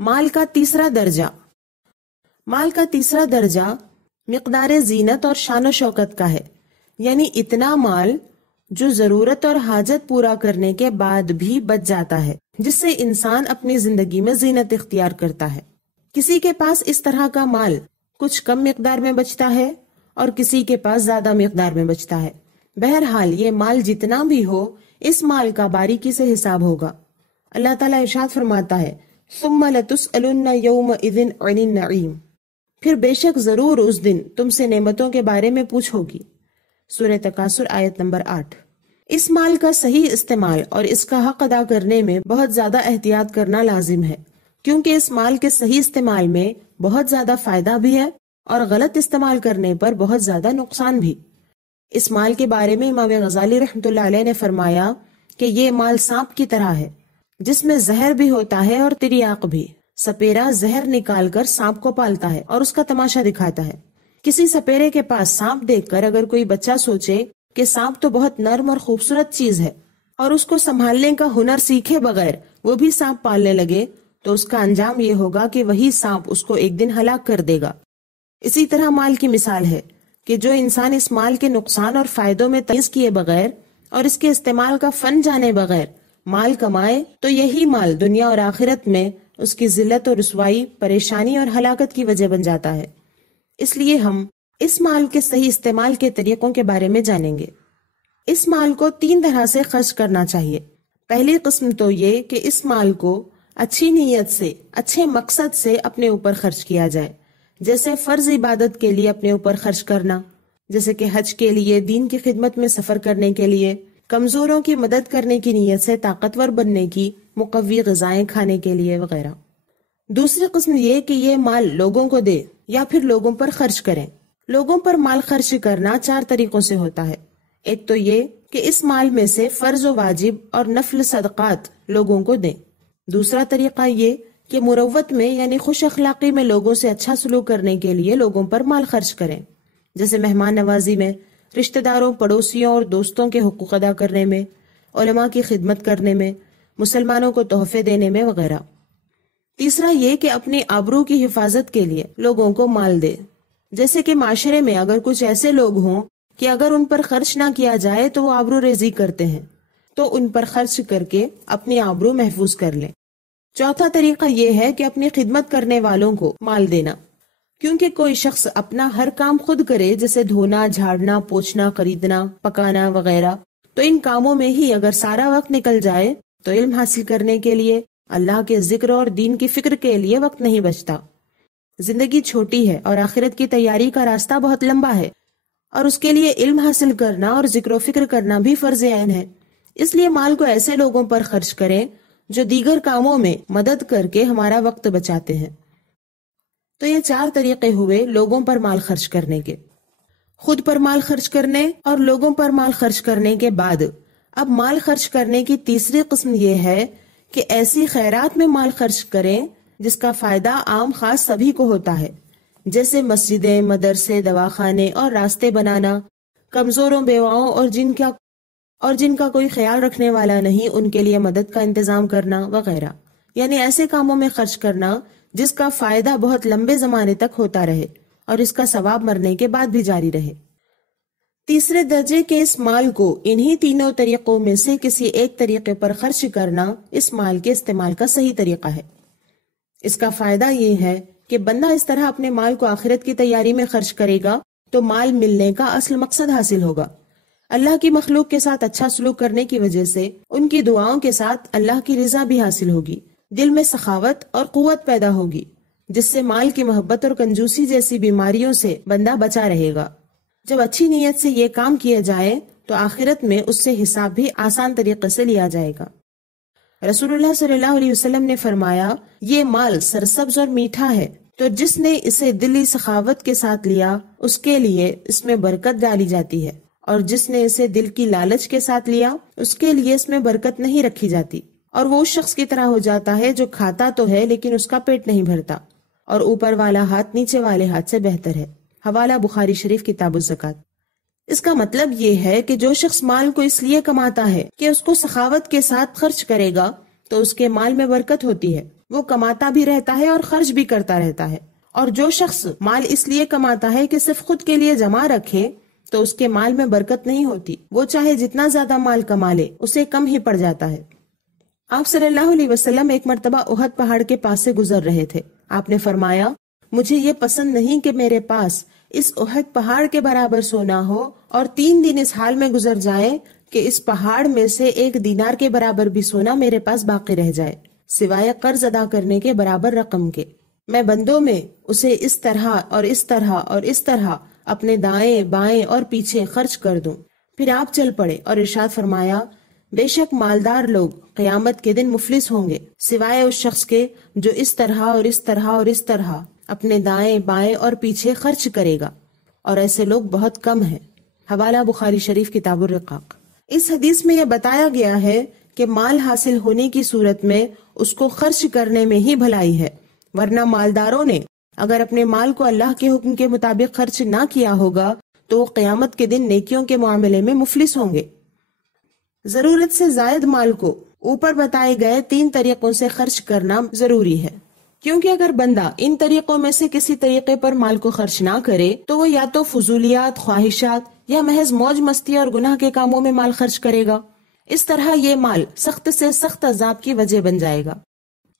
مال کا تیسرا درجہ مقدار زینت اور شان و شوکت کا ہے، یعنی اتنا مال جو ضرورت اور حاجت پورا کرنے کے بعد بھی بچ جاتا ہے، جس سے انسان اپنی زندگی میں زینت اختیار کرتا ہے۔ کسی کے پاس اس طرح کا مال کچھ کم مقدار میں بچتا ہے اور کسی کے پاس زیادہ مقدار میں بچتا ہے۔ بہرحال یہ مال جتنا بھی ہو، اس مال کا باریکی سے حساب ہوگا۔ اللہ تعالیٰ ارشاد فرماتا ہے ثم لتسألن یومئذ عن النعیم، پھر بے شک ضرور اس دن تم سے نعمتوں کے بارے میں پوچھو گی۔ سورہ تکاثر آیت نمبر 8۔ اس مال کا صحیح استعمال اور اس کا حق ادا کرنے میں بہت زیادہ احتیاط کرنا لازم ہے، کیونکہ اس مال کے صحیح استعمال میں بہت زیادہ فائدہ بھی ہے اور غلط استعمال کرنے پر بہت زیادہ نقصان بھی۔ اس مال کے بارے میں امام غزالی رحمۃ اللہ علیہ نے فرمایا کہ یہ مال سانپ کی طرح ہے، جس میں زہر بھی ہوتا ہے اور تریاق بھی۔ سپیرا زہر نکال کر سانپ کو پالتا ہے اور اس کا تماشا دکھاتا ہے۔ کسی سپیرے کے پاس سانپ دیکھ کر اگر کوئی بچہ سوچے کہ سانپ تو بہت نرم اور خوبصورت چیز ہے اور اس کو سنبھالنے کا ہنر سیکھے بغیر وہ بھی سانپ پالنے لگے، تو اس کا انجام یہ ہوگا کہ وہی سانپ اس کو ایک دن ہلاک کر دے گا۔ اسی طرح مال کی مثال ہے کہ جو انسان اس مال کے نقصان اور فائدوں میں تمیز کیے بغیر اور اس کے استعمال کا فن جانے بغیر مال کمائے، تو یہی مال دنیا اور آخرت میں اس کی ذلت اور رسوائی، پریشانی اور ہلاکت کی وجہ بن جاتا ہے۔ اس لیے ہم اس مال کے صحیح استعمال کے طریقوں کے بارے میں جانیں گے۔ اس مال کو 3 طرح سے خرچ کرنا چاہیے۔ پہلی قسم تو یہ کہ اس مال کو اچھی نیت سے، اچھے مقصد سے اپنے اوپر خرچ کیا جائے، جیسے فرض عبادت کے لیے اپنے اوپر خرچ کرنا، جیسے کہ حج کے لیے، دین کی خدمت میں سفر کرنے کے لیے، کمزوروں کی مدد کرنے کی نیت سے طاقتور بننے کی، مقوی غذائیں کھانے کے لیے وغیرہ۔ دوسری قسم یہ کہ یہ مال لوگوں کو دے یا پھر لوگوں پر خرچ کریں۔ لوگوں پر مال خرچ کرنا 4 طریقوں سے ہوتا ہے۔ ایک تو یہ کہ اس مال میں سے فرض و واجب اور نفل صدقات لوگوں کو دیں۔ دوسرا طریقہ یہ کہ مروت میں یعنی خوش اخلاقی میں لوگوں سے اچھا سلوک کرنے کے لیے لوگوں پر مال خرچ کریں، جیسے مہمان نوازی میں، رشتہ داروں، پڑوسیوں اور دوستوں کے حقوق ادا کرنے میں، علماء کی خدمت کرنے میں، مسلمانوں کو تحفے دینے میں وغیرہ۔ تیسرا یہ کہ اپنی آبرو کی حفاظت کے لیے لوگوں کو مال دے، جیسے کہ معاشرے میں اگر کچھ ایسے لوگ ہوں کہ اگر ان پر خرچ نہ کیا جائے تو وہ آبرو ریزی کرتے ہیں، تو ان پر خرچ کر کے اپنی آبرو محفوظ کر لیں۔ چوتھا طریقہ یہ ہے کہ اپنی خدمت کرنے والوں کو مال دینا، کیونکہ کوئی شخص اپنا ہر کام خود کرے، جیسے دھونا، جھاڑنا، پوچھنا، خریدنا، پکانا وغیرہ، تو ان کاموں میں ہی اگر سارا وقت نکل جائے تو علم حاصل کرنے کے لیے، اللہ کے ذکر اور دین کی فکر کے لیے وقت نہیں بچتا۔ زندگی چھوٹی ہے اور آخرت کی تیاری کا راستہ بہت لمبا ہے، اور اس کے لیے علم حاصل کرنا اور ذکر و فکر کرنا بھی فرض عین ہے۔ اس لیے مال کو ایسے لوگوں پر خرچ کریں جو دیگر کاموں میں مدد کر کے ہمارا وقت بچاتے ہیں۔ تو یہ 4 طریقے ہوئے لوگوں پر مال خرچ کرنے کے۔ خود پر مال خرچ کرنے اور لوگوں پر مال خرچ کرنے کے بعد اب مال خرچ کرنے کی تیسری قسم یہ ہے کہ ایسی خیرات میں مال خرچ کریں جس کا فائدہ عام خاص سبھی کو ہوتا ہے، جیسے مسجدیں، مدرسے، دواخانے اور راستے بنانا، کمزوروں، بیواؤں اور جن کا کوئی خیال رکھنے والا نہیں ان کے لیے مدد کا انتظام کرنا وغیرہ، یعنی ایسے کاموں میں خرچ کرنا جس کا فائدہ بہت لمبے زمانے تک ہوتا رہے اور اس کا ثواب مرنے کے بعد بھی جاری رہے۔ تیسرے درجے کے اس مال کو انہی تینوں طریقوں میں سے کسی ایک طریقے پر خرچ کرنا اس مال کے استعمال کا صحیح طریقہ ہے۔ اس کا فائدہ یہ ہے کہ بندہ اس طرح اپنے مال کو آخرت کی تیاری میں خرچ کرے گا تو مال ملنے کا اصل مقصد حاصل ہوگا۔ اللہ کی مخلوق کے ساتھ اچھا سلوک کرنے کی وجہ سے ان کی دعاؤں کے ساتھ اللہ کی رضا بھی حاصل ہوگی، دل میں سخاوت اور قوت پیدا ہوگی، جس سے مال کی محبت اور کنجوسی جیسی بیماریوں سے بندہ بچا رہے گا۔ جب اچھی نیت سے یہ کام کیا جائے تو آخرت میں اس سے حساب بھی آسان طریقے سے لیا جائے گا۔ رسول اللہ صلی اللہ علیہ وسلم نے فرمایا، یہ مال سرسبز اور میٹھا ہے، تو جس نے اسے دلی سخاوت کے ساتھ لیا اس کے لیے اس میں برکت ڈالی جاتی ہے، اور جس نے اسے دل کی لالچ کے ساتھ لیا اس کے لیے اس میں برکت نہیں رکھی جاتی، اور وہ اس شخص کی طرح ہو جاتا ہے جو کھاتا تو ہے لیکن اس کا پیٹ نہیں بھرتا، اور اوپر والا ہاتھ نیچے والے ہاتھ سے بہتر ہے۔ حوالہ بخاری شریف کتاب الزکوٰۃ۔ اس کا مطلب یہ ہے کہ جو شخص مال کو اس لیے کماتا ہے کہ اس کو سخاوت کے ساتھ خرچ کرے گا تو اس کے مال میں برکت ہوتی ہے، وہ کماتا بھی رہتا ہے اور خرچ بھی کرتا رہتا ہے۔ اور جو شخص مال اس لیے کماتا ہے کہ صرف خود کے لیے جمع رکھے تو اس کے مال میں برکت نہیں ہوتی، وہ چاہے جتنا زیادہ مال کما لے اسے کم ہی پڑ جاتا ہے۔ آپ صلی اللہ علیہ وسلم ایک مرتبہ احد پہاڑ کے پاس سے گزر رہے تھے۔ آپ نے فرمایا، مجھے یہ پسند نہیں کہ میرے پاس اس احد پہاڑ کے برابر سونا ہو اور 3 دن اس حال میں گزر جائے کہ اس پہاڑ میں سے 1 دینار کے برابر بھی سونا میرے پاس باقی رہ جائے، سوائے قرض ادا کرنے کے برابر رقم کے۔ میں بندوں میں اسے اس طرح اور اس طرح اور اس طرح اپنے دائیں بائیں اور پیچھے خرچ کر دوں۔ پھر آپ چل پڑے اور ارشاد فرمایا، بے شک مالدار لوگ قیامت کے دن مفلس ہوں گے سوائے اس شخص کے جو اس طرح اور اس طرح اور اس طرح اپنے دائیں بائیں اور پیچھے خرچ کرے گا، اور ایسے لوگ بہت کم ہیں۔ حوالہ بخاری شریف کتاب الرقاق۔ اس حدیث میں یہ بتایا گیا ہے کہ مال حاصل ہونے کی صورت میں اس کو خرچ کرنے میں ہی بھلائی ہے، ورنہ مالداروں نے اگر اپنے مال کو اللہ کے حکم کے مطابق خرچ نہ کیا ہوگا تو وہ قیامت کے دن نیکیوں کے معاملے میں مفلس ہوں گے۔ ضرورت سے زائد مال کو اوپر بتائے گئے 3 طریقوں سے خرچ کرنا ضروری ہے، کیونکہ اگر بندہ ان طریقوں میں سے کسی طریقے پر مال کو خرچ نہ کرے تو وہ یا تو فضولیات، خواہشات یا محض موج مستی اور گناہ کے کاموں میں مال خرچ کرے گا۔ اس طرح یہ مال سخت سے سخت عذاب کی وجہ بن جائے گا۔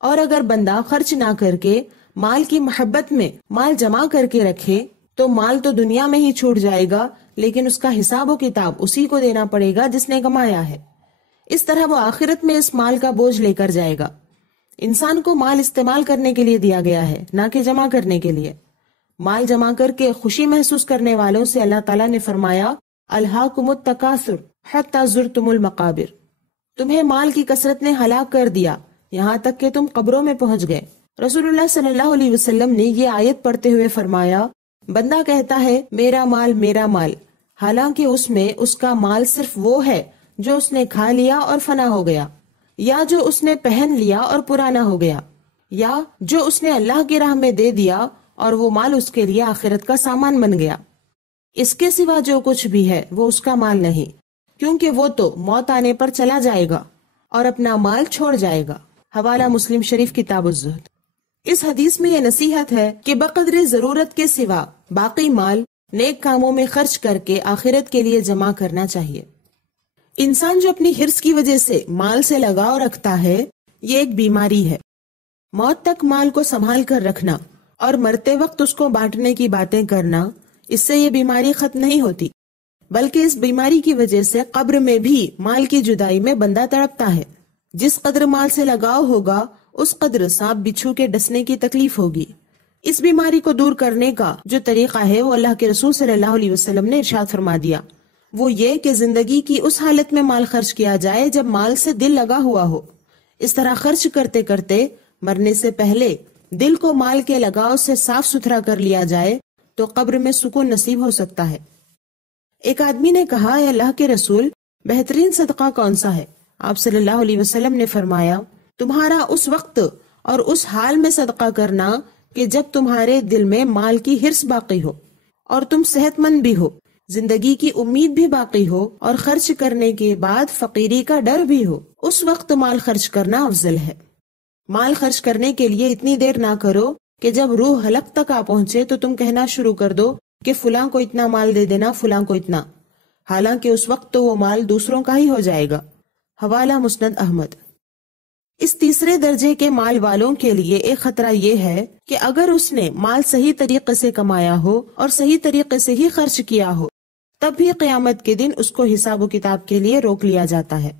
اور اگر بندہ خرچ نہ کر کے مال کی محبت میں مال جمع کر کے رکھے تو مال تو دنیا میں ہی چھوٹ جائے گا، لیکن اس کا حساب و کتاب اسی کو دینا پڑے گا جس نے کمایا ہے۔ اس طرح وہ آخرت میں اس مال کا بوجھ لے کر جائے گا۔ انسان کو مال استعمال کرنے کے لیے دیا گیا ہے، نہ کہ جمع کرنے کے لیے۔ مال جمع کر کے خوشی محسوس کرنے والوں سے اللہ تعالیٰ نے فرمایا، الہاکم التکاثر حتی زرتم المقابر، تمہیں مال کی کثرت نے ہلاک کر دیا یہاں تک کہ تم قبروں میں پہنچ گئے۔ رسول اللہ صلی اللہ علیہ وسلم نے یہ آیت پڑھتے ہوئے فرمایا، بندہ کہتا ہے میرا مال، حالانکہ اس میں اس کا مال صرف وہ ہے جو اس نے کھا لیا اور فنا ہو گیا، یا جو اس نے پہن لیا اور پرانا ہو گیا، یا جو اس نے اللہ کی راہ میں دے دیا اور وہ مال اس کے لیے آخرت کا سامان بن گیا۔ اس کے سوا جو کچھ بھی ہے وہ اس کا مال نہیں، کیونکہ وہ تو موت آنے پر چلا جائے گا اور اپنا مال چھوڑ جائے گا۔ حوالہ مسلم شریف کتاب الزہد۔ اس حدیث میں یہ نصیحت ہے کہ بقدر ضرورت کے سوا باقی مال نیک کاموں میں خرچ کر کے آخرت کے لیے جمع کرنا چاہیے۔ انسان جو اپنی حرص کی وجہ سے مال سے لگاؤ رکھتا ہے، یہ ایک بیماری ہے۔ موت تک مال کو سنبھال کر رکھنا اور مرتے وقت اس کو بانٹنے کی باتیں کرنا، اس سے یہ بیماری ختم نہیں ہوتی، بلکہ اس بیماری کی وجہ سے قبر میں بھی مال کی جدائی میں بندہ تڑپتا ہے۔ جس قدر مال سے لگاؤ ہوگا اس قدر سانپ بچھو کے ڈسنے کی تکلیف ہوگی۔ اس بیماری کو دور کرنے کا جو طریقہ ہے وہ اللہ کے رسول صلی اللہ علیہ وسلم نے ارشاد فرما دیا، وہ یہ کہ زندگی کی اس حالت میں مال خرچ کیا جائے جب مال سے دل لگا ہوا ہو۔ اس طرح خرچ کرتے کرتے مرنے سے پہلے دل کو مال کے لگاؤ سے صاف ستھرا کر لیا جائے تو قبر میں سکون نصیب ہو سکتا ہے۔ ایک آدمی نے کہا، اے اللہ کے رسول، بہترین صدقہ کون سا ہے؟ آپ صلی اللہ علیہ وسلم نے فرمایا، تمہارا اس وقت اور اس حال میں صدقہ کرنا کہ جب تمہارے دل میں مال کی حرص باقی ہو اور تم صحت مند بھی ہو، زندگی کی امید بھی باقی ہو اور خرچ کرنے کے بعد فقیری کا ڈر بھی ہو، اس وقت مال خرچ کرنا افضل ہے۔ مال خرچ کرنے کے لیے اتنی دیر نہ کرو کہ جب روح حلق تک آ پہنچے تو تم کہنا شروع کر دو کہ فلاں کو اتنا مال دے دینا، فلاں کو اتنا، حالانکہ اس وقت تو وہ مال دوسروں کا ہی ہو جائے گا۔ حوالہ مسند احمد۔ اس تیسرے درجے کے مال والوں کے لیے ایک خطرہ یہ ہے کہ اگر اس نے مال صحیح طریقے سے کمایا ہو اور صحیح طریقے سے ہی خرچ کیا ہو، تب بھی قیامت کے دن اس کو حساب و کتاب کے لیے روک لیا جاتا ہے۔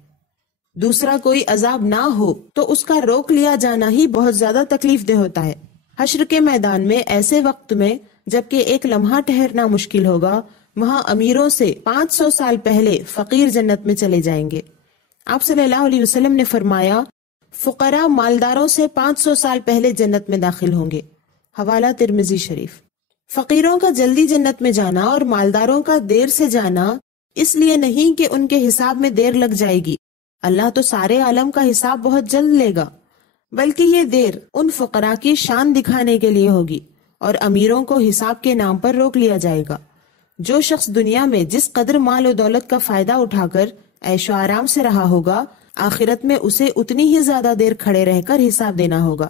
دوسرا کوئی عذاب نہ ہو تو اس کا روک لیا جانا ہی بہت زیادہ تکلیف دہ ہوتا ہے۔ حشر کے میدان میں ایسے وقت میں جبکہ ایک لمحہ ٹھہرنا مشکل ہوگا، وہاں امیروں سے 500 سال پہلے فقیر جنت میں چلے جائیں گے۔ آپ صلی اللہ علیہ وسلم نے فرمایا، فقراء مالداروں سے 500 سال پہلے جنت میں داخل ہوں گے۔ حوالہ ترمذی شریف۔ فقیروں کا جلدی جنت میں جانا اور مالداروں کا دیر سے جانا اس لیے نہیں کہ ان کے حساب میں دیر لگ جائے گی، اللہ تو سارے عالم کا حساب بہت جلد لے گا، بلکہ یہ دیر ان فقراء کی شان دکھانے کے لیے ہوگی اور امیروں کو حساب کے نام پر روک لیا جائے گا۔ جو شخص دنیا میں جس قدر مال و دولت کا فائدہ اٹھا کر عیش و آرام سے رہا ہوگا، آخرت میں اسے اتنی ہی زیادہ دیر کھڑے رہ کر حساب دینا ہوگا۔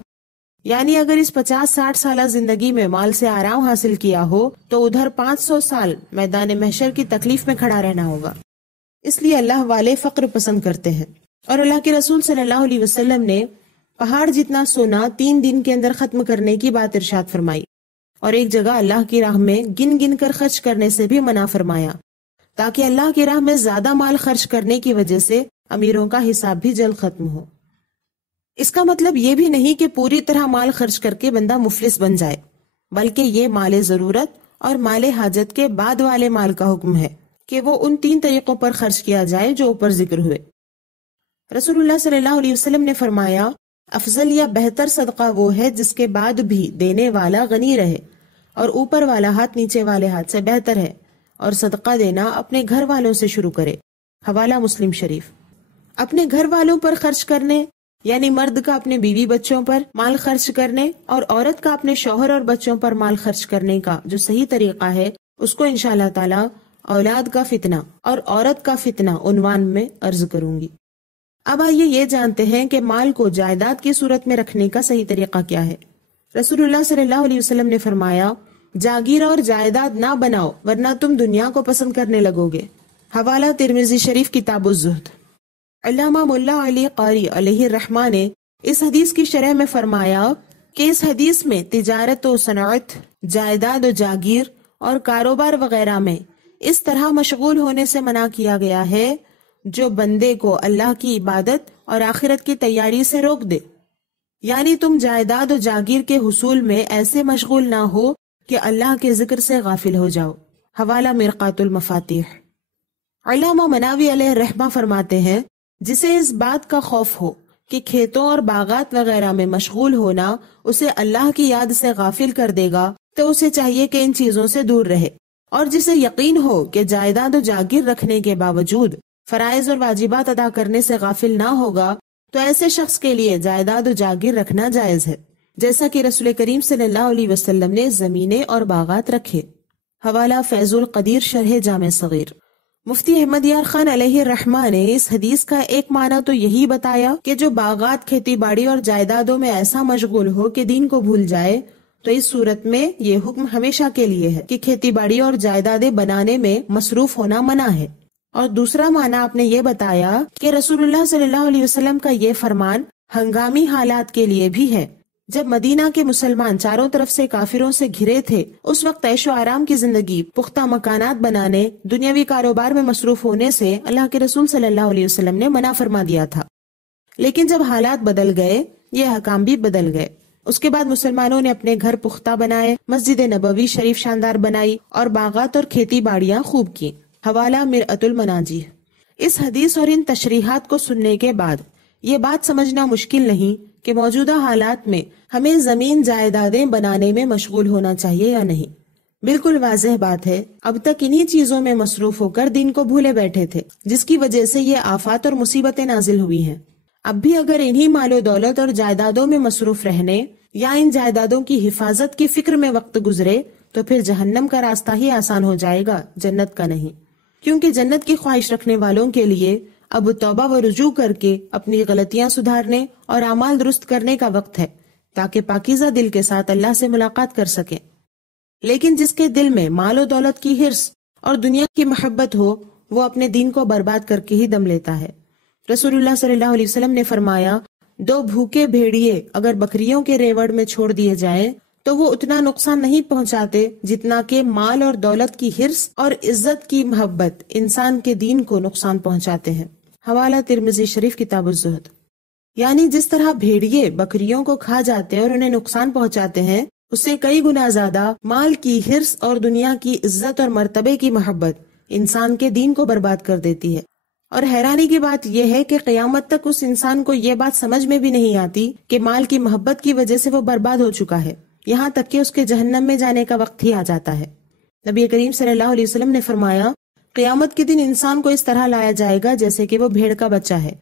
یعنی اگر اس 50-60 سالہ زندگی میں مال سے آرام حاصل کیا ہو تو ادھر 500 سال میدان محشر کی تکلیف میں کھڑا رہنا ہوگا۔ اس لیے اللہ والے فقر پسند کرتے ہیں، اور اللہ کے رسول صلی اللہ علیہ وسلم نے پہاڑ جتنا سونا 3 دن کے اندر ختم کرنے کی بات ارشاد فرمائی، اور ایک جگہ اللہ کی راہ میں گن گن کر خرچ کرنے سے بھی منع فرمایا، تاکہ اللہ کی راہ میں زیادہ مال خرچ کرنے کی وجہ سے امیروں کا حساب بھی جلد ختم ہو۔ اس کا مطلب یہ بھی نہیں کہ پوری طرح مال خرچ کر کے بندہ مفلس بن جائے، بلکہ یہ مال ضرورت اور مال حاجت کے بعد والے مال کا حکم ہے کہ وہ ان 3 طریقوں پر خرچ کیا جائے جو اوپر ذکر ہوئے۔ رسول اللہ صلی اللہ علیہ وسلم نے فرمایا، افضل یا بہتر صدقہ وہ ہے جس کے بعد بھی دینے والا غنی رہے، اور اوپر والا ہاتھ نیچے والے ہاتھ سے بہتر ہے، اور صدقہ دینا اپنے گھر والوں سے شروع کرے۔ حوالہ مسلم شریف۔ اپنے گھر والوں پر خرچ کرنے یعنی مرد کا اپنے بیوی بچوں پر مال خرچ کرنے اور عورت کا اپنے شوہر اور بچوں پر مال خرچ کرنے کا جو صحیح طریقہ ہے اس کو انشاءاللہ تعالی اولاد کا فتنہ اور عورت کا فتنہ عنوان میں عرض کروں گی۔ اب آئیے یہ جانتے ہیں کہ مال کو جائیداد کی صورت میں رکھنے کا صحیح طریقہ کیا ہے۔ رسول اللہ صلی اللہ علیہ وسلم نے فرمایا، جاگیر اور جائیداد نہ بناؤ ورنہ تم دنیا کو پسند کرنے لگو گے۔ حوالہ ترمذی شریف کتاب الزہد۔ علامہ ملا علی قاری علیہ الرحمہ نے اس حدیث کی شرح میں فرمایا کہ اس حدیث میں تجارت و صنعت، جائیداد و جاگیر اور کاروبار وغیرہ میں اس طرح مشغول ہونے سے منع کیا گیا ہے جو بندے کو اللہ کی عبادت اور آخرت کی تیاری سے روک دے، یعنی تم جائیداد و جاگیر کے حصول میں ایسے مشغول نہ ہو کہ اللہ کے ذکر سے غافل ہو جاؤ۔ حوالہ مرقات المفاتیح۔ علامہ مناوی علیہ الرحمہ فرماتے ہیں، جسے اس بات کا خوف ہو کہ کھیتوں اور باغات وغیرہ میں مشغول ہونا اسے اللہ کی یاد سے غافل کر دے گا تو اسے چاہیے کہ ان چیزوں سے دور رہے، اور جسے یقین ہو کہ جائیداد و جاگیر رکھنے کے باوجود فرائض اور واجبات ادا کرنے سے غافل نہ ہوگا تو ایسے شخص کے لیے جائیداد و جاگیر رکھنا جائز ہے، جیسا کہ رسول کریم صلی اللہ علیہ وسلم نے زمینیں اور باغات رکھے۔ حوالہ فیض القدیر شرح جامع صغیر۔ مفتی احمد یار خان علیہ الرحمہ نے اس حدیث کا ایک معنی تو یہی بتایا کہ جو باغات، کھیتی باڑی اور جائیدادوں میں ایسا مشغول ہو کہ دین کو بھول جائے، تو اس صورت میں یہ حکم ہمیشہ کے لیے ہے کہ کھیتی باڑی اور جائیدادیں بنانے میں مصروف ہونا منع ہے۔ اور دوسرا معنی آپ نے یہ بتایا کہ رسول اللہ صلی اللہ علیہ وسلم کا یہ فرمان ہنگامی حالات کے لیے بھی ہے۔ جب مدینہ کے مسلمان چاروں طرف سے کافروں سے گھرے تھے، اس وقت عیش و آرام کی زندگی، پختہ مکانات بنانے، دنیاوی کاروبار میں مصروف ہونے سے اللہ کے رسول صلی اللہ علیہ وسلم نے منع فرما دیا تھا۔ لیکن جب حالات بدل گئے، یہ احکام بھی بدل گئے۔ اس کے بعد مسلمانوں نے اپنے گھر پختہ بنائے، مسجد نبوی شریف شاندار بنائی، اور باغات اور کھیتی باڑیاں خوب کی۔ حوالہ مرعۃ المناجی۔ اس حدیث اور ان تشریحات کو سننے کے بعد یہ بات سمجھنا مشکل نہیں کہ موجودہ حالات میں ہمیں زمین جائیدادیں بنانے میں مشغول ہونا چاہیے یا نہیں۔ بالکل واضح بات ہے، اب تک انہی چیزوں میں مصروف ہو کر دین کو بھولے بیٹھے تھے، جس کی وجہ سے یہ آفات اور مصیبتیں نازل ہوئی ہیں۔ اب بھی اگر انہی مال و دولت اور جائیدادوں میں مصروف رہنے یا ان جائیدادوں کی حفاظت کی فکر میں وقت گزرے تو پھر جہنم کا راستہ ہی آسان ہو جائے گا، جنت کا نہیں، کیونکہ جنت کی خواہش رکھنے والوں کے لیے اب توبہ و رجوع کر کے اپنی غلطیاں سدھارنے اور اعمال درست کرنے کا وقت ہے، تاکہ پاکیزہ دل کے ساتھ اللہ سے ملاقات کر سکیں۔ لیکن جس کے دل میں مال و دولت کی حرص اور دنیا کی محبت ہو، وہ اپنے دین کو برباد کر کے ہی دم لیتا ہے۔ رسول اللہ صلی اللہ علیہ وسلم نے فرمایا، 2 بھوکے بھیڑیے اگر بکریوں کے ریوڑ میں چھوڑ دیے جائیں تو وہ اتنا نقصان نہیں پہنچاتے جتنا کہ مال اور دولت کی حرص اور عزت کی محبت انسان کے دین کو نقصان پہنچاتے ہیں۔ حوالہ ترمذی شریف کتاب الزہد۔ یعنی جس طرح بھیڑیے بکریوں کو کھا جاتے اور انہیں نقصان پہنچاتے ہیں، اس سے کئی گنا زیادہ مال کی حرص اور دنیا کی عزت اور مرتبے کی محبت انسان کے دین کو برباد کر دیتی ہے۔ اور حیرانی کی بات یہ ہے کہ قیامت تک اس انسان کو یہ بات سمجھ میں بھی نہیں آتی کہ مال کی محبت کی وجہ سے وہ برباد ہو چکا ہے، یہاں تک کہ اس کے جہنم میں جانے کا وقت ہی آ جاتا ہے۔ نبی کریم صلی اللہ علیہ وسلم نے فرمایا، قیامت کے دن انسان کو اس طرح لایا جائے گا جیسے کہ وہ بھیڑ کا بچہ ہے۔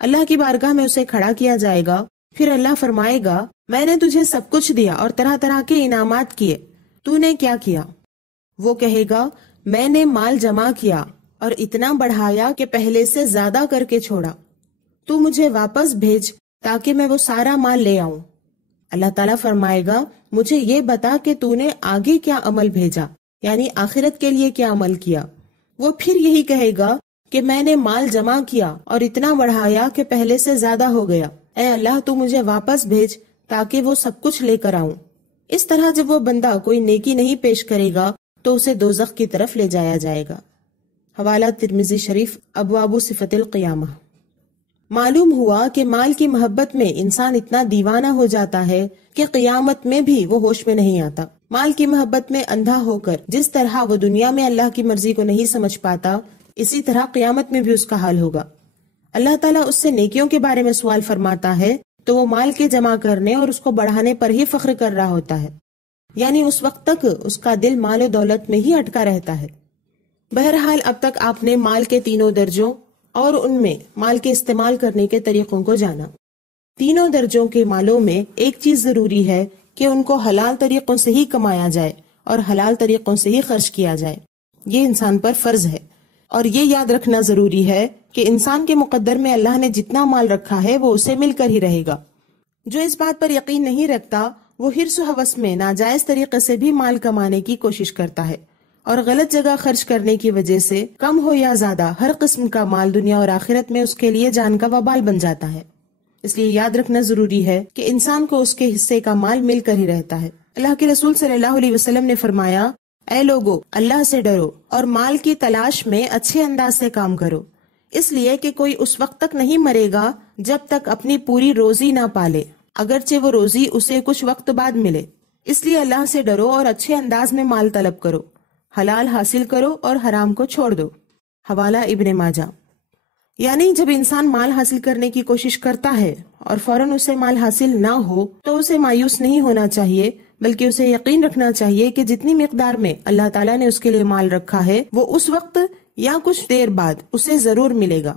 اللہ کی بارگاہ میں اسے کھڑا کیا جائے گا، پھر اللہ فرمائے گا، میں نے تجھے سب کچھ دیا اور طرح طرح کے انعامات کیے، تو نے کیا کیا؟ وہ کہے گا، میں نے مال جمع کیا اور اتنا بڑھایا کہ پہلے سے زیادہ کر کے چھوڑا، تو مجھے واپس بھیج تاکہ میں وہ سارا مال لے آؤں۔ اللہ تعالیٰ فرمائے گا مجھے یہ بتا کہ تو نے آگے کیا عمل بھیجا، یعنی آخرت کے لیے کیا عمل کیا۔ وہ پھر یہی کہے گا کہ میں نے مال جمع کیا اور اتنا بڑھایا کہ پہلے سے زیادہ ہو گیا، اے اللہ تو مجھے واپس بھیج تاکہ وہ سب کچھ لے کر آؤں۔ اس طرح جب وہ بندہ کوئی نیکی نہیں پیش کرے گا تو اسے دوزخ کی طرف لے جایا جائے گا۔ حوالہ ترمذی شریف ابواب صفت القیامہ۔ معلوم ہوا کہ مال کی محبت میں انسان اتنا دیوانہ ہو جاتا ہے کہ قیامت میں بھی وہ ہوش میں نہیں آتا۔ مال کی محبت میں اندھا ہو کر جس طرح وہ دنیا میں اللہ کی مرضی کو نہیں سمجھ پاتا، اسی طرح قیامت میں بھی اس کا حال ہوگا۔ اللہ تعالیٰ اس سے نیکیوں کے بارے میں سوال فرماتا ہے تو وہ مال کے جمع کرنے اور اس کو بڑھانے پر ہی فخر کر رہا ہوتا ہے، یعنی اس وقت تک اس کا دل مال و دولت میں ہی اٹکا رہتا ہے۔ بہرحال اب تک آپ نے مال کے تینوں درجوں اور ان میں مال کے استعمال کرنے کے طریقوں کو جانا۔ تینوں درجوں کے مالوں میں ایک چیز ضروری ہے کہ ان کو حلال طریقوں سے ہی کمایا جائے اور حلال طریقوں سے ہی خرچ کیا جائے، یہ انسان پر فرض ہے۔ اور یہ یاد رکھنا ضروری ہے کہ انسان کے مقدر میں اللہ نے جتنا مال رکھا ہے وہ اسے مل کر ہی رہے گا۔ جو اس بات پر یقین نہیں رکھتا وہ حرص و ہوس میں ناجائز طریقے سے بھی مال کمانے کی کوشش کرتا ہے، اور غلط جگہ خرچ کرنے کی وجہ سے کم ہو یا زیادہ ہر قسم کا مال دنیا اور آخرت میں اس کے لیے جان کا وبال بن جاتا ہے۔ اس لیے یاد رکھنا ضروری ہے کہ انسان کو اس کے حصے کا مال مل کر ہی رہتا ہے۔ اللہ کے رسول صلی اللہ علیہ وسلم نے فرمایا، اے لوگو، اللہ سے ڈرو اور مال کی تلاش میں اچھے انداز سے کام کرو، اس لیے کہ کوئی اس وقت تک نہیں مرے گا جب تک اپنی پوری روزی نہ پالے، اگرچہ وہ روزی اسے کچھ وقت بعد ملے۔ اس لیے اللہ سے ڈرو اور اچھے انداز میں مال طلب کرو، حلال حاصل کرو اور حرام کو چھوڑ دو۔ حوالہ ابن ماجہ۔ یعنی جب انسان مال حاصل کرنے کی کوشش کرتا ہے اور فوراً اسے مال حاصل نہ ہو تو اسے مایوس نہیں ہونا چاہیے، بلکہ اسے یقین رکھنا چاہیے کہ جتنی مقدار میں اللہ تعالیٰ نے اس کے لیے مال رکھا ہے وہ اس وقت یا کچھ دیر بعد اسے ضرور ملے گا،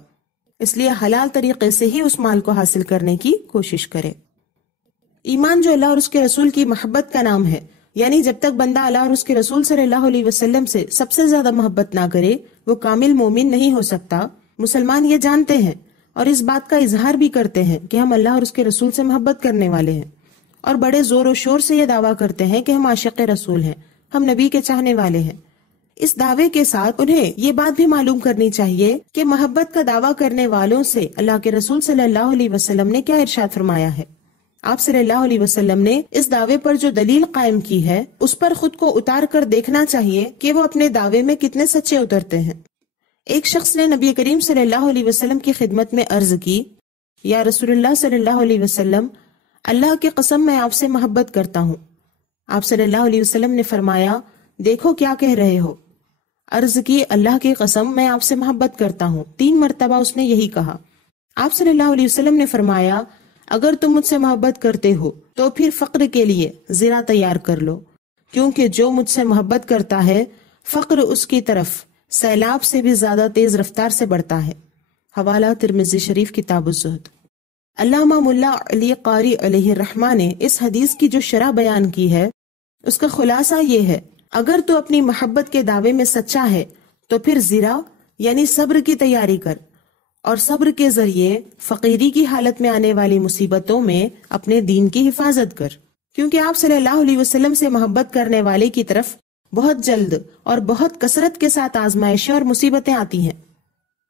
اس لیے حلال طریقے سے ہی اس مال کو حاصل کرنے کی کوشش کرے۔ ایمان جو اللہ اور اس کے رسول کی محبت کا نام ہے، یعنی جب تک بندہ اللہ اور اس کے رسول صلی اللہ علیہ وسلم سے سب سے زیادہ محبت نہ کرے وہ کامل مومن نہیں ہو سکتا۔ مسلمان یہ جانتے ہیں اور اس بات کا اظہار بھی کرتے ہیں کہ ہم اللہ اور اس کے رسول سے محبت کرنے والے ہیں، اور بڑے زور و شور سے یہ دعویٰ کرتے ہیں کہ ہم عاشق رسول ہیں، ہم نبی کے چاہنے والے ہیں۔ اس دعوے کے ساتھ انہیں یہ بات بھی معلوم کرنی چاہیے کہ محبت کا دعویٰ کرنے والوں سے اللہ کے رسول صلی اللہ علیہ وسلم نے کیا ارشاد فرمایا ہے۔ آپ صلی اللہ علیہ وسلم نے اس دعوے پر جو دلیل قائم کی ہے اس پر خود کو اتار کر دیکھنا چاہیے کہ وہ اپنے دعوے میں کتنے سچے اترتے ہیں۔ ایک شخص نے نبی کریم صلی اللہ علیہ وسلم کی خدمت میں عرض کی، یا رسول اللہ صلی اللہ علیہ وسلم، اللہ کی قسم میں آپ سے محبت کرتا ہوں۔ آپ صلی اللہ علیہ وسلم نے فرمایا، دیکھو کیا کہہ رہے ہو۔ عرض کی، اللہ کی قسم میں آپ سے محبت کرتا ہوں۔ 3 مرتبہ اس نے یہی کہا۔ آپ صلی اللہ علیہ وسلم نے فرمایا، اگر تم مجھ سے محبت کرتے ہو تو پھر فقر کے لیے زرہ تیار کر لو، کیونکہ جو مجھ سے محبت کرتا ہے فقر اس کی طرف سیلاب سے بھی زیادہ تیز رفتار سے بڑھتا ہے۔ حوالہ ترمذی شریف کتاب الزہد۔ علامہ ملا علی قاری علیہ الرحمہ نے اس حدیث کی جو شرح بیان کی ہے اس کا خلاصہ یہ ہے، اگر تو اپنی محبت کے دعوے میں سچا ہے تو پھر زرہ یعنی صبر کی تیاری کر، اور صبر کے ذریعے فقیری کی حالت میں آنے والی مصیبتوں میں اپنے دین کی حفاظت کر، کیونکہ آپ صلی اللہ علیہ وسلم سے محبت کرنے والے کی طرف بہت جلد اور بہت کثرت کے ساتھ آزمائشیں اور مصیبتیں آتی ہیں،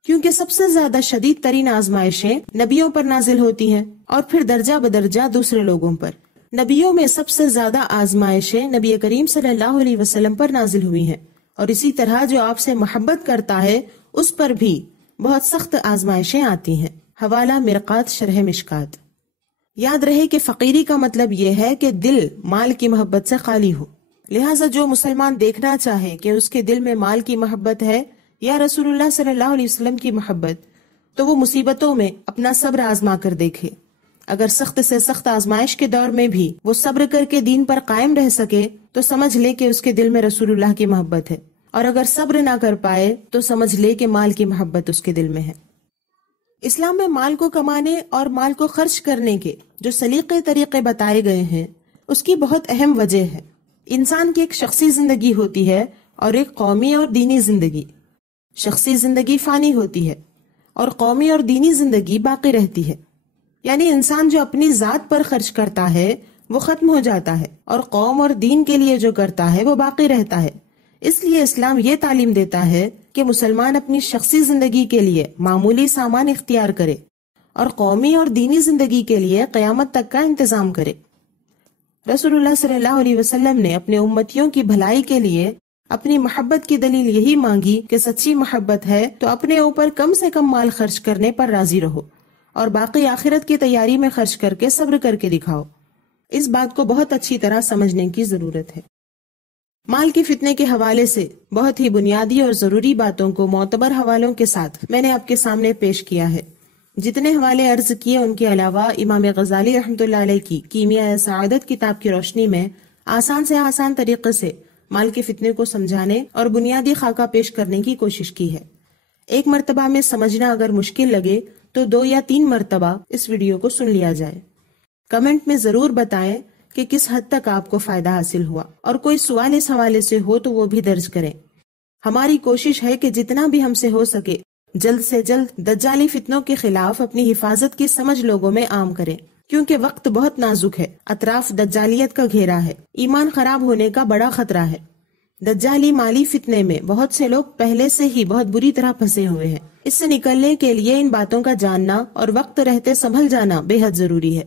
کیونکہ سب سے زیادہ شدید ترین آزمائشیں نبیوں پر نازل ہوتی ہیں اور پھر درجہ بدرجہ دوسرے لوگوں پر۔ نبیوں میں سب سے زیادہ آزمائشیں نبی کریم صلی اللہ علیہ وسلم پر نازل ہوئی ہیں، اور اسی طرح جو آپ سے محبت کرتا ہے اس پر بھی بہت سخت آزمائشیں آتی ہیں۔ حوالہ مرقات شرح مشکات۔ یاد رہے کہ فقیری کا مطلب یہ ہے کہ دل مال کی محبت سے خالی ہو، لہٰذا جو مسلمان دیکھنا چاہے کہ اس کے دل میں مال کی محبت ہے یا رسول اللہ صلی اللہ علیہ وسلم کی محبت، تو وہ مصیبتوں میں اپنا صبر آزما کر دیکھے۔ اگر سخت سے سخت آزمائش کے دور میں بھی وہ صبر کر کے دین پر قائم رہ سکے تو سمجھ لے کہ اس کے دل میں رسول اللہ کی محبت ہے، اور اگر صبر نہ کر پائے تو سمجھ لے کہ مال کی محبت اس کے دل میں ہے۔ اسلام میں مال کو کمانے اور مال کو خرچ کرنے کے جو سلیقے طریقے بتائے گئے ہیں اس کی بہت اہم وجہ ہے۔ انسان کی ایک شخصی زندگی ہوتی ہے اور ایک قومی اور دینی زندگی۔ شخصی زندگی فانی ہوتی ہے اور قومی اور دینی زندگی باقی رہتی ہے، یعنی انسان جو اپنی ذات پر خرچ کرتا ہے وہ ختم ہو جاتا ہے، اور قوم اور دین کے لیے جو کرتا ہے وہ باقی رہتا ہے۔ اس لیے اسلام یہ تعلیم دیتا ہے کہ مسلمان اپنی شخصی زندگی کے لیے معمولی سامان اختیار کرے اور قومی اور دینی زندگی کے لیے قیامت تک کا انتظام کرے۔ رسول اللہ صلی اللہ علیہ وسلم نے اپنے امتیوں کی بھلائی کے لیے اپنی محبت کی دلیل یہی مانگی کہ سچی محبت ہے تو اپنے اوپر کم سے کم مال خرچ کرنے پر راضی رہو اور باقی آخرت کی تیاری میں خرچ کر کے صبر کر کے دکھاؤ۔ اس بات کو بہت اچھی طرح سمجھنے کی ضرورت ہے۔ مال کے فتنے کے حوالے سے بہت ہی بنیادی اور ضروری باتوں کو معتبر حوالوں کے ساتھ میں نے آپ کے سامنے پیش کیا ہے۔ جتنے حوالے عرض کیے ان کے علاوہ امام غزالی رحمۃ اللہ علیہ کی کیمیاء سعادت کتاب کی روشنی میں آسان سے آسان طریقے سے مال کے فتنے کو سمجھانے اور بنیادی خاکہ پیش کرنے کی کوشش کی ہے۔ ایک مرتبہ میں سمجھنا اگر مشکل لگے تو 2 یا 3 مرتبہ اس ویڈیو کو سن لیا جائے۔ کمنٹ میں ضرور بتائیں کہ کس حد تک آپ کو فائدہ حاصل ہوا، اور کوئی سوال اس حوالے سے ہو تو وہ بھی درج کریں۔ ہماری کوشش ہے کہ جتنا بھی ہم سے ہو سکے جلد سے جلد دجالی فتنوں کے خلاف اپنی حفاظت کی سمجھ لوگوں میں عام کریں، کیونکہ وقت بہت نازک ہے، اطراف دجالیت کا گھیرا ہے، ایمان خراب ہونے کا بڑا خطرہ ہے۔ دجالی مالی فتنے میں بہت سے لوگ پہلے سے ہی بہت بری طرح پھنسے ہوئے ہیں۔ اس سے نکلنے کے لیے ان باتوں کا جاننا اور وقت رہتے سنبھل جانا بے حد ضروری ہے۔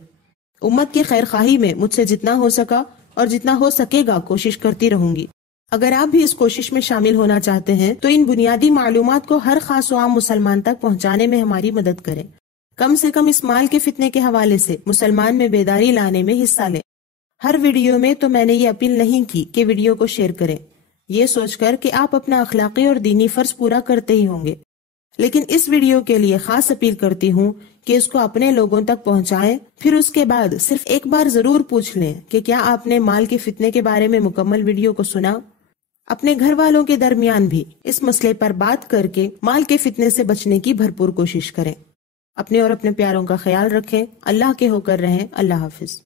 امت کی خیر خواہی میں مجھ سے جتنا ہو سکا اور جتنا ہو سکے گا کوشش کرتی رہوں گی۔ اگر آپ بھی اس کوشش میں شامل ہونا چاہتے ہیں تو ان بنیادی معلومات کو ہر خاص و عام مسلمان تک پہنچانے میں ہماری مدد کریں۔ کم سے کم اس مال کے فتنے کے حوالے سے مسلمان میں بیداری لانے میں حصہ لیں۔ ہر ویڈیو میں تو میں نے یہ اپیل نہیں کی کہ ویڈیو کو شیئر کریں، یہ سوچ کر کہ آپ اپنا اخلاقی اور دینی فرض پورا کرتے ہی ہوں گے، لیکن اس ویڈیو کے لیے خاص اپیل کرتی ہوں کہ اس کو اپنے لوگوں تک پہنچائیں، پھر اس کے بعد صرف ایک بار ضرور پوچھ لیں کہ کیا آپ نے مال کے فتنے کے بارے میں مکمل ویڈیو کو سنا۔ اپنے گھر والوں کے درمیان بھی اس مسئلے پر بات کر کے مال کے فتنے سے بچنے کی بھرپور کوشش کریں۔ اپنے اور اپنے پیاروں کا خیال رکھیں۔ اللہ کے ہو کر رہیں۔ اللہ حافظ۔